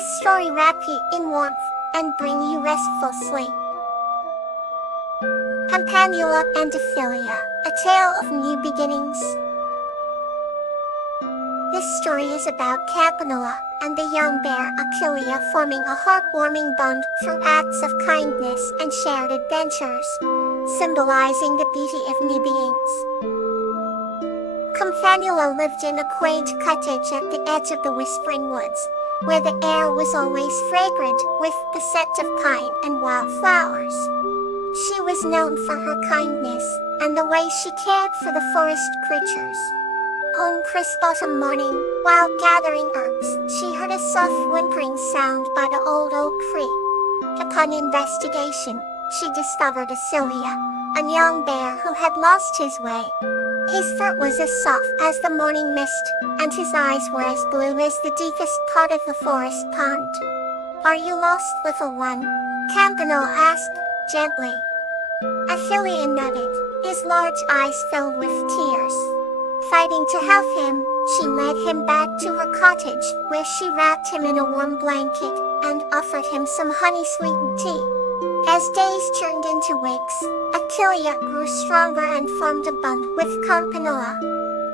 this story wrap you in warmth and bring you restful sleep. Campanula and Ophelia, a tale of new beginnings. This story is about Campanula and the young bear Ophelia forming a heartwarming bond through acts of kindness and shared adventures, symbolizing the beauty of new beings. Campanula lived in a quaint cottage at the edge of the Whispering Woods, where the air was always fragrant with the scent of pine and wildflowers. She was known for her kindness and the way she cared for the forest creatures. On crisp autumn morning, while gathering herbs, she heard a soft whimpering sound by the old oak tree. Upon investigation, she discovered Ophelia, a young bear who had lost his way. His fur was as soft as the morning mist, and his eyes were as blue as the deepest part of the forest pond. "Are you lost, little one?" Campanula asked, gently. Ophelia nodded, his large eyes filled with tears. Fighting to help him, she led him back to her cottage, where she wrapped him in a warm blanket and offered him some honey-sweetened tea. As days turned into weeks, Ophelia grew stronger and formed a bond with Campanula.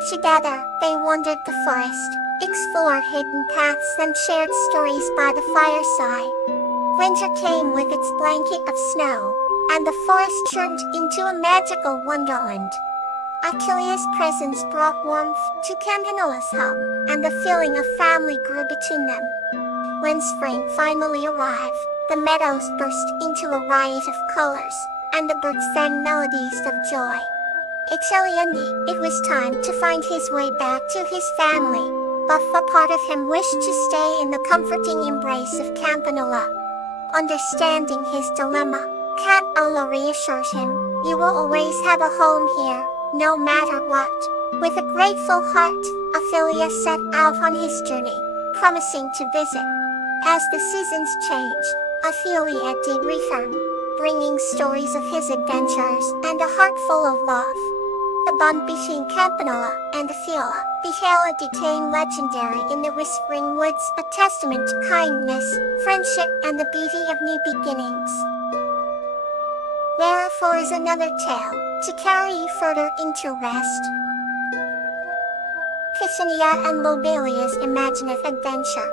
Together, they wandered the forest, explored hidden paths and shared stories by the fireside. Winter came with its blanket of snow, and the forest turned into a magical wonderland. Ophelia's presence brought warmth to Campanula's home, and the feeling of family grew between them. When spring finally arrived, the meadows burst into a riot of colors, and the birds sang melodies of joy. Ophelia knew it was time to find his way back to his family, but a part of him wished to stay in the comforting embrace of Campanula. Understanding his dilemma, Campanula reassured him, "You will always have a home here, no matter what." With a grateful heart, Ophelia set out on his journey, promising to visit. As the seasons changed, Ophelia did return, bringing stories of his adventures and a heart full of love. The bond between Campanula and Ophelia became legendary in the Whispering Woods, a testament to kindness, friendship, and the beauty of new beginnings. Therefore is another tale to carry you further into rest. Titania and Lobelia's Imaginative Adventure.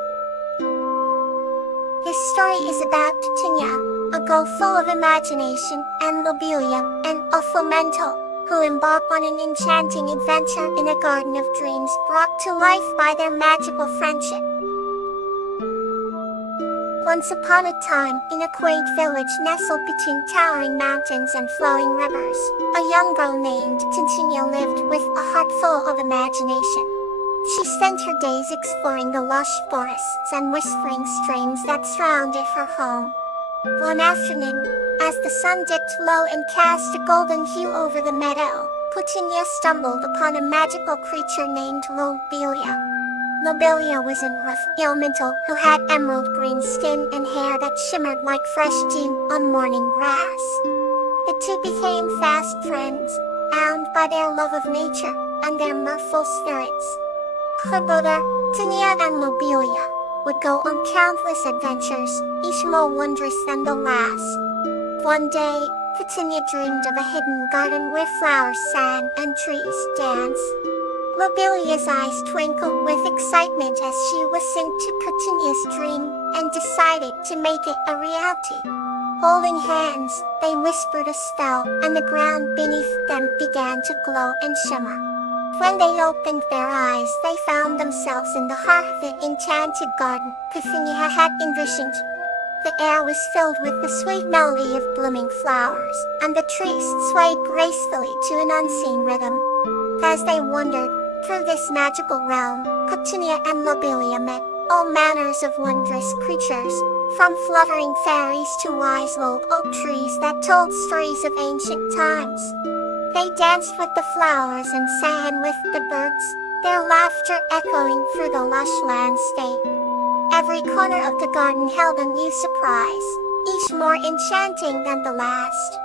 This story is about Titania, a girl full of imagination, and Lobelia, an awful mental, who embark on an enchanting adventure in a garden of dreams brought to life by their magical friendship. Once upon a time, in a quaint village nestled between towering mountains and flowing rivers, a young girl named Titania lived with a heart full of imagination. She spent her days exploring the lush forests and whispering streams that surrounded her home. One afternoon, as the sun dipped low and cast a golden hue over the meadow, Titania stumbled upon a magical creature named Lobelia. Lobelia was a rough elemental who had emerald green skin and hair that shimmered like fresh dew on morning grass. The two became fast friends, bound by their love of nature and their mirthful spirits. Together, Titania and Lobelia would go on countless adventures, each more wondrous than the last. One day, Titania dreamed of a hidden garden where flowers sang and trees danced. Lobelia's eyes twinkled with excitement as she listened to Titania's dream and decided to make it a reality. Holding hands, they whispered a spell, and the ground beneath them began to glow and shimmer. When they opened their eyes, they found themselves in the heart of the enchanted garden Titania had envisioned. The air was filled with the sweet melody of blooming flowers, and the trees swayed gracefully to an unseen rhythm. As they wandered through this magical realm, Titania and Lobelia met all manners of wondrous creatures, from fluttering fairies to wise old oak trees that told stories of ancient times. They danced with the flowers and sang with the birds, their laughter echoing through the lush landscape. Every corner of the garden held a new surprise, each more enchanting than the last.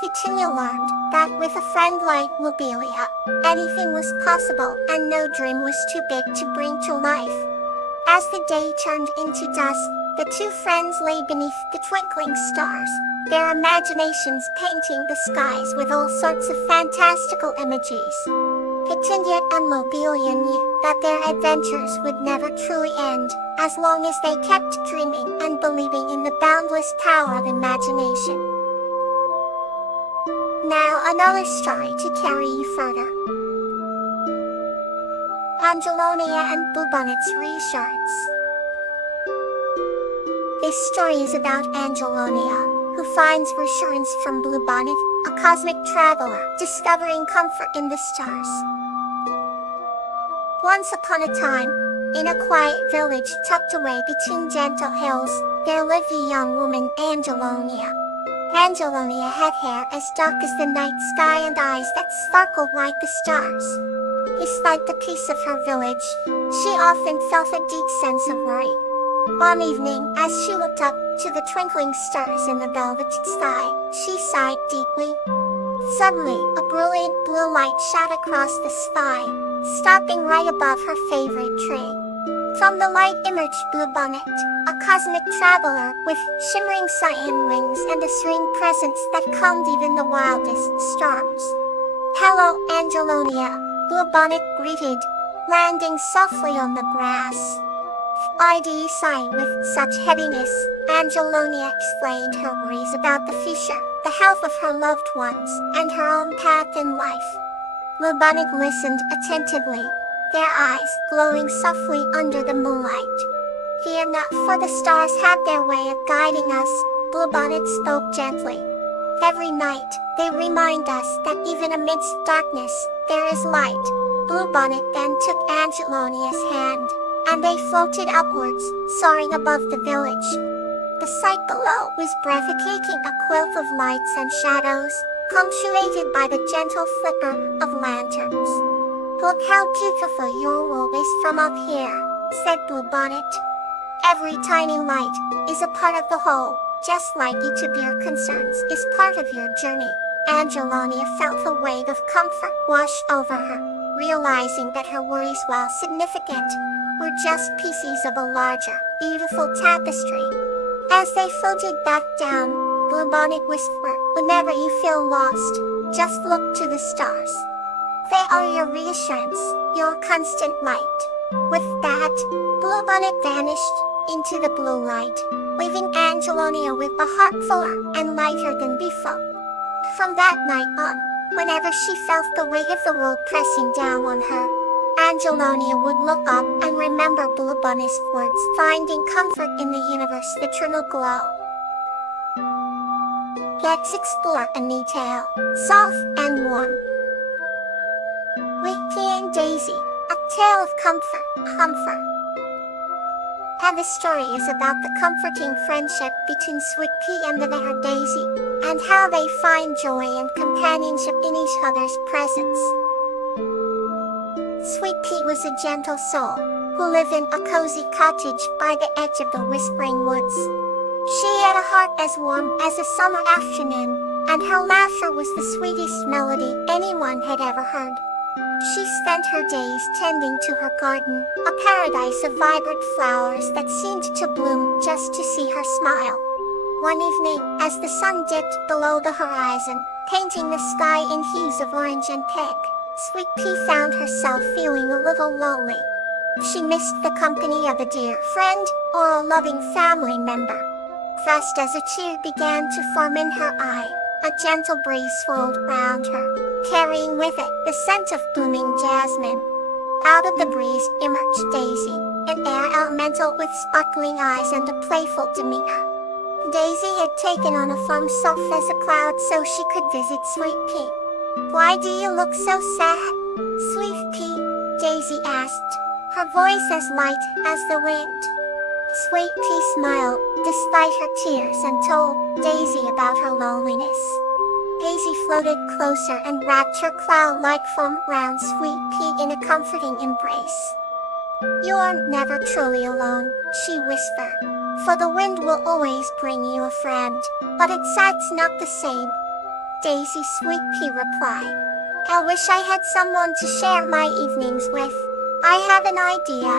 Titania learned that with a friend like Lobelia, anything was possible and no dream was too big to bring to life. As the day turned into dusk, the two friends lay beneath the twinkling stars, their imaginations painting the skies with all sorts of fantastical images. Petunia and Lobelia knew that their adventures would never truly end, as long as they kept dreaming and believing in the boundless power of imagination. Now another story to carry you further. Angelonia and Bluebonnet's Reassurance. This story is about Angelonia, who finds reassurance from Bluebonnet, a cosmic traveler, discovering comfort in the stars. Once upon a time, in a quiet village tucked away between gentle hills, there lived a young woman, Angelonia. Angelonia had hair as dark as the night sky and eyes that sparkled like the stars. Despite the peace of her village, she often felt a deep sense of worry. One evening, as she looked up to the twinkling stars in the velvet sky, she sighed deeply. Suddenly, a brilliant blue light shot across the sky, stopping right above her favorite tree. From the light emerged Bluebonnet, a cosmic traveler with shimmering cyan wings and a serene presence that calmed even the wildest storms. "Hello, Angelonia," Bluebonnet greeted, landing softly on the grass. "Why do you sigh with such heaviness?" Angelonia explained her worries about the future, the health of her loved ones, and her own path in life. Bluebonnet listened attentively, their eyes glowing softly under the moonlight. "Fear not, for the stars have their way of guiding us," Bluebonnet spoke gently. "Every night, they remind us that even amidst darkness, there is light." Bluebonnet then took Angelonia's hand, and they floated upwards, soaring above the village. The sight below was breathtaking, a quilt of lights and shadows, punctuated by the gentle flicker of lanterns. "Look how beautiful your world is from up here," said Bluebonnet. "Every tiny light is a part of the whole, just like each of your concerns is part of your journey." Angelonia felt a wave of comfort wash over her, realizing that her worries, while significant, were just pieces of a larger, beautiful tapestry. As they floated back down, Bluebonnet whispered, "Whenever you feel lost, just look to the stars. They are your reassurance, your constant light." With that, Bluebonnet vanished into the blue light, leaving Angelonia with a heart fuller and lighter than before. From that night on, whenever she felt the weight of the world pressing down on her, Angelonia would look up and remember Bluebonnet's words, finding comfort in the universe's eternal glow. Let's explore a new tale, soft and warm. Sweet and Daisy, a tale of comfort. And the story is about the comforting friendship between Sweet Pea and the bear Daisy, and how they find joy and companionship in each other's presence. Sweet Pea was a gentle soul, who lived in a cozy cottage by the edge of the Whispering Woods. She had a heart as warm as a summer afternoon, and her laughter was the sweetest melody anyone had ever heard. She spent her days tending to her garden, a paradise of vibrant flowers that seemed to bloom just to see her smile. One evening, as the sun dipped below the horizon, painting the sky in hues of orange and pink, Sweet Pea found herself feeling a little lonely. She missed the company of a dear friend or a loving family member. Just as a tear began to form in her eye, a gentle breeze swirled round her, carrying with it the scent of blooming jasmine. Out of the breeze emerged Daisy, an air elemental with sparkling eyes and a playful demeanor. Daisy had taken on a form soft as a cloud so she could visit Sweet Pea. "Why do you look so sad, Sweet Pea?" Daisy asked, her voice as light as the wind. Sweet Pea smiled, despite her tears, and told Daisy about her loneliness. Daisy floated closer and wrapped her cloud-like form around Sweet Pea in a comforting embrace. "You are never truly alone," she whispered, "for the wind will always bring you a friend, but its side's not the same." Daisy Sweet Pea replied, "I wish I had someone to share my evenings with. I have an idea."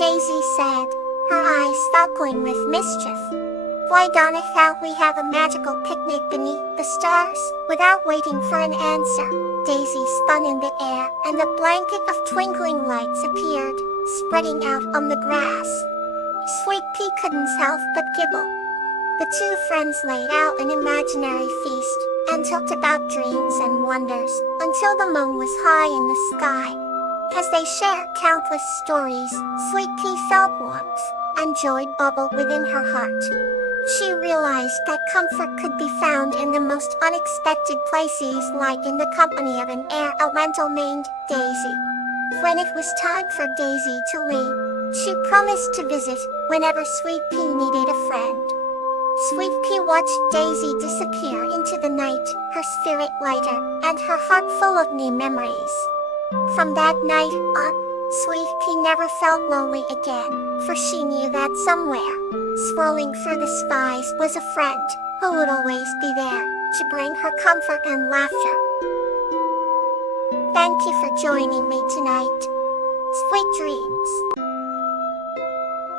Daisy said, her eyes sparkling with mischief. "Why don't we have a magical picnic beneath the stars?" Without waiting for an answer, Daisy spun in the air and a blanket of twinkling lights appeared, spreading out on the grass. Sweet Pea couldn't help but giggle. The two friends laid out an imaginary feast and talked about dreams and wonders until the moon was high in the sky. As they shared countless stories, Sweet Pea felt warmth and joy bubble within her heart. She realized that comfort could be found in the most unexpected places, like in the company of an air elemental named Daisy. When it was time for Daisy to leave, she promised to visit whenever Sweet Pea needed a friend. Sweet Pea watched Daisy disappear into the night, her spirit lighter and her heart full of new memories. From that night on, Sweet Pea never felt lonely again, for she knew that somewhere, swirling through the skies, was a friend who would always be there to bring her comfort and laughter. Thank you for joining me tonight. Sweet dreams.